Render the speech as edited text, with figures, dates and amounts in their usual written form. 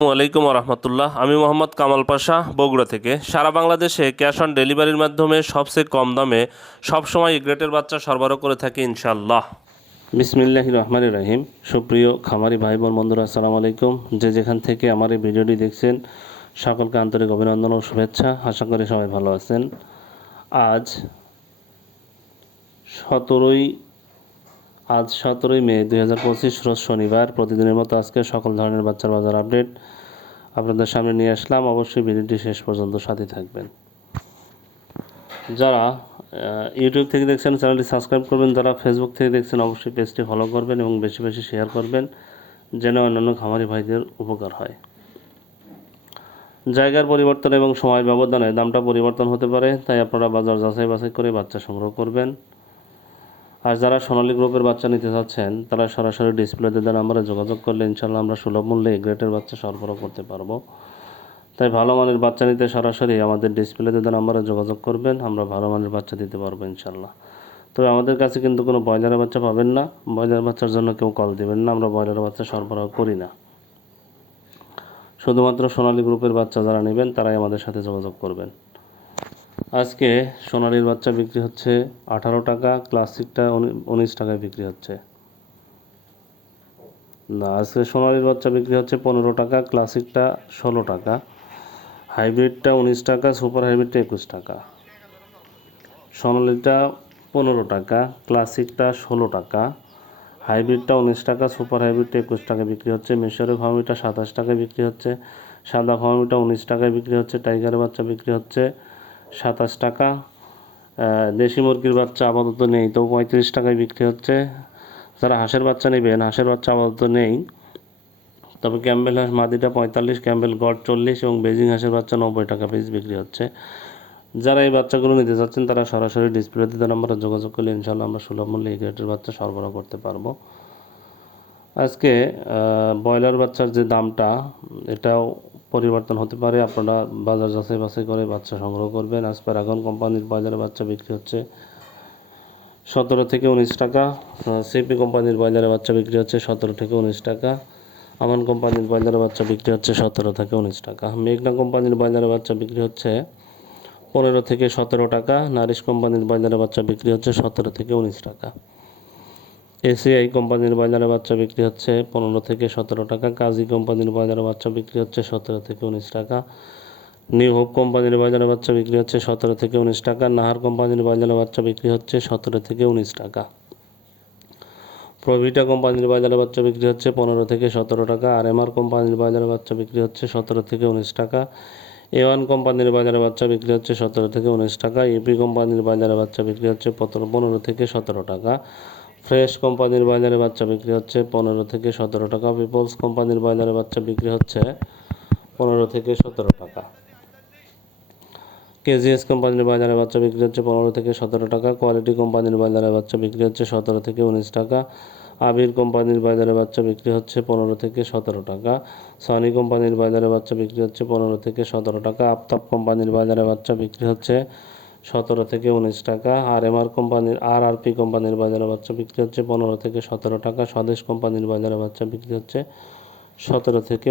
আসসালামু আলাইকুম রহমতুল্লাহ। আমি মোহাম্মদ কামাল পাশা, বগুড়া থেকে। সারা বাংলাদেশে ক্যাশ অন ডেলিভারির মাধ্যমে সবচেয়ে কম দামে সবসময় গ্রেটের বাচ্চা সরবরাহ করে থাকি ইনশাল্লাহ। বিসমিল্লাহির রহমানির রহিম। সুপ্রিয় খামারি ভাই বোন বন্ধুরা, আসসালামু আলাইকুম। যে যেখান থেকে আমার এই ভিডিওটি দেখছেন সকলকে আন্তরিক অভিনন্দন ও শুভেচ্ছা। আশা করি সবাই ভালো আছেন। আজ 17ই মে 2025 রোজ শনিবার। প্রতিদিনের মতো আজকে সকল ধরনের বাচ্চার বাজার আপডেট আপনাদের সামনে নিয়ে আসলাম। অবশ্যই ভিডিওটি শেষ পর্যন্ত সাথে থাকবেন। যারা ইউটিউব থেকে দেখছেন চ্যানেলটি সাবস্ক্রাইব করবেন, যারা ফেসবুক থেকে দেখছেন অবশ্যই পেজটি ফলো করবেন এবং বেশি বেশি শেয়ার করবেন যেন অন্যান্য খামারি ভাইদের উপকার হয়। জায়গার পরিবর্তন এবং সময়ের ব্যবধানে দামটা পরিবর্তন হতে পারে, তাই আপনারা বাজার যাচাই বাছাই করে বাচ্চা সংগ্রহ করবেন। আর যারা সোনালী গ্রুপের বাচ্চা নিতে চাচ্ছেন তারা সরাসরি ডিসপ্লেতে দেওয়া নাম্বারে যোগাযোগ করলে ইনশাল্লাহ আমরা সুলভ মূল্যে এ গ্রেডের বাচ্চা সরবরাহ করতে পারবো। তাই ভালো মানের বাচ্চা নিতে সরাসরি আমাদের ডিসপ্লেতে দেওয়া নাম্বারে যোগাযোগ করবেন, আমরা ভালো মানের বাচ্চা দিতে পারবো ইনশাল্লাহ। তবে আমাদের কাছে কিন্তু কোনো ব্রয়লারের বাচ্চা পাবেন না, ব্রয়লার বাচ্চার জন্য কেউ কল দেবেন না, আমরা ব্রয়লারের বাচ্চা সরবরাহ করি না। শুধুমাত্র সোনালী গ্রুপের বাচ্চা যারা নেবেন তারাই আমাদের সাথে যোগাযোগ করবেন। আজকে সোনালীর বাচ্চা বিক্রি হচ্ছে 18 টাকা, ক্লাসিকটা 19 টাকায় বিক্রি হচ্ছে। না, আজকে সোনালীর বাচ্চা বিক্রি হচ্ছে 15 টাকা, ক্লাসিকটা 16 টাকা, হাইব্রিডটা 19 টাকা, সুপার হাইব্রিডটা 21 টাকা। সোনালীটা 15 টাকা, ক্লাসিকটা 16 টাকা, হাইব্রিডটা 19 টাকা, সুপার হাইব্রিডটা 21 টাকা বিক্রি হচ্ছে। মিশরের ফার্মিটা 27 টাকায় বিক্রি হচ্ছে, সাদা ফার্মিটা 19 টাকায় বিক্রি হচ্ছে, টাইগারের বাচ্চা বিক্রি হচ্ছে 27 টাকা, দেশি মুরগির বাচ্চা আপাতত নেই তো 35 টাকায় বিক্রি হচ্ছে। যারা হাঁসের বাচ্চা নেবেন, হাঁসের বাচ্চা আপাতত নেই, তবে ক্যাম্বেল হাঁস মাদিটা 45, ক্যাম্বেল গড় 40 এবং বেজিং হাঁসের বাচ্চা 90 টাকা পিস বিক্রি হচ্ছে। যারা এই বাচ্চাগুলো নিতে চাচ্ছেন তারা সরাসরি ডিসপ্লেতে দেওয়া নাম্বারে যোগাযোগ করলে ইনশাল্লাহ আমরা সুলভ মূল্যে এই গ্রেডের বাচ্চা সরবরাহ করতে পারবো। আজকে ব্রয়লার বাচ্চার যে দামটা এটাও পরিবর্তন হতে পারে, আপনারা বাজার যাচাই বাছাই করে বাচ্চা সংগ্রহ করবেন। আজ প্যারাগন কোম্পানির ব্রয়লারের বাচ্চা বিক্রি হচ্ছে 17 থেকে 19 টাকা, সিপি কোম্পানির ব্রয়লারের বাচ্চা বিক্রি হচ্ছে 17 থেকে 19 টাকা, আমান কোম্পানির ব্রয়লারের বাচ্চা বিক্রি হচ্ছে 17 থেকে 19 টাকা, মেঘনা কোম্পানির ব্রয়লারের বাচ্চা বিক্রি হচ্ছে 15 থেকে 17 টাকা, নারিশ কোম্পানির ব্রয়লারের বাচ্চা বিক্রি হচ্ছে 17 থেকে 19 টাকা, এসিআই কোম্পানির ব্রয়লারের বাচ্চা বিক্রি হচ্ছে 15 থেকে 17 টাকা, কাজী কোম্পানির ব্রয়লারের বাচ্চা বিক্রি হচ্ছে 17 থেকে 19 টাকা, নিউ হোপ কোম্পানির ব্রয়লারের বাচ্চা বিক্রি হচ্ছে 17 থেকে 19 টাকা, নাহার কোম্পানির ব্রয়লারের বাচ্চা বিক্রি হচ্ছে 17 থেকে 19 টাকা, প্রভিটা কোম্পানির ব্রয়লারের বাচ্চা বিক্রি হচ্ছে 15 থেকে 17 টাকা, আরএমআর কোম্পানির ব্রয়লারের বাচ্চা বিক্রি হচ্ছে 17 থেকে 19 টাকা, এ1 কোম্পানির ব্রয়লারের বাচ্চা বিক্রি হচ্ছে 17 থেকে 19 টাকা, ইপি কোম্পানির ব্রয়লারের বাচ্চা বিক্রি হচ্ছে 15 থেকে 17 টাকা, ফ্রেশ কোম্পানির ব্রয়লারের বাচ্চা বিক্রি হচ্ছে 15 থেকে 17 টাকা, পিপলস কোম্পানির ব্রয়লারের বাচ্চা বিক্রি হচ্ছে 15 থেকে 17 টাকা, কেজিএস কোম্পানির ব্রয়লারের বাচ্চা বিক্রি হচ্ছে 15 থেকে 17 টাকা, কোয়ালিটি কোম্পানির ব্রয়লারের বাচ্চা বিক্রি হচ্ছে 17 থেকে 19 টাকা, আবির কোম্পানির ব্রয়লারের বাচ্চা বিক্রি হচ্ছে 15 থেকে 17 টাকা, সনি কোম্পানির ব্রয়লারের বাচ্চা বিক্রি হচ্ছে 15 থেকে 17 টাকা, আফতাব কোম্পানির ব্রয়লারের বাচ্চা বিক্রি হচ্ছে 17 থেকে 19 টাকা, আরআরপি কোম্পানির ব্রয়লারের বাচ্চা বিক্রি হচ্ছে 15 থেকে 17 টাকা, স্বদেশ কোম্পানির ব্রয়লারের বাচ্চা বিক্রি হচ্ছে 17 থেকে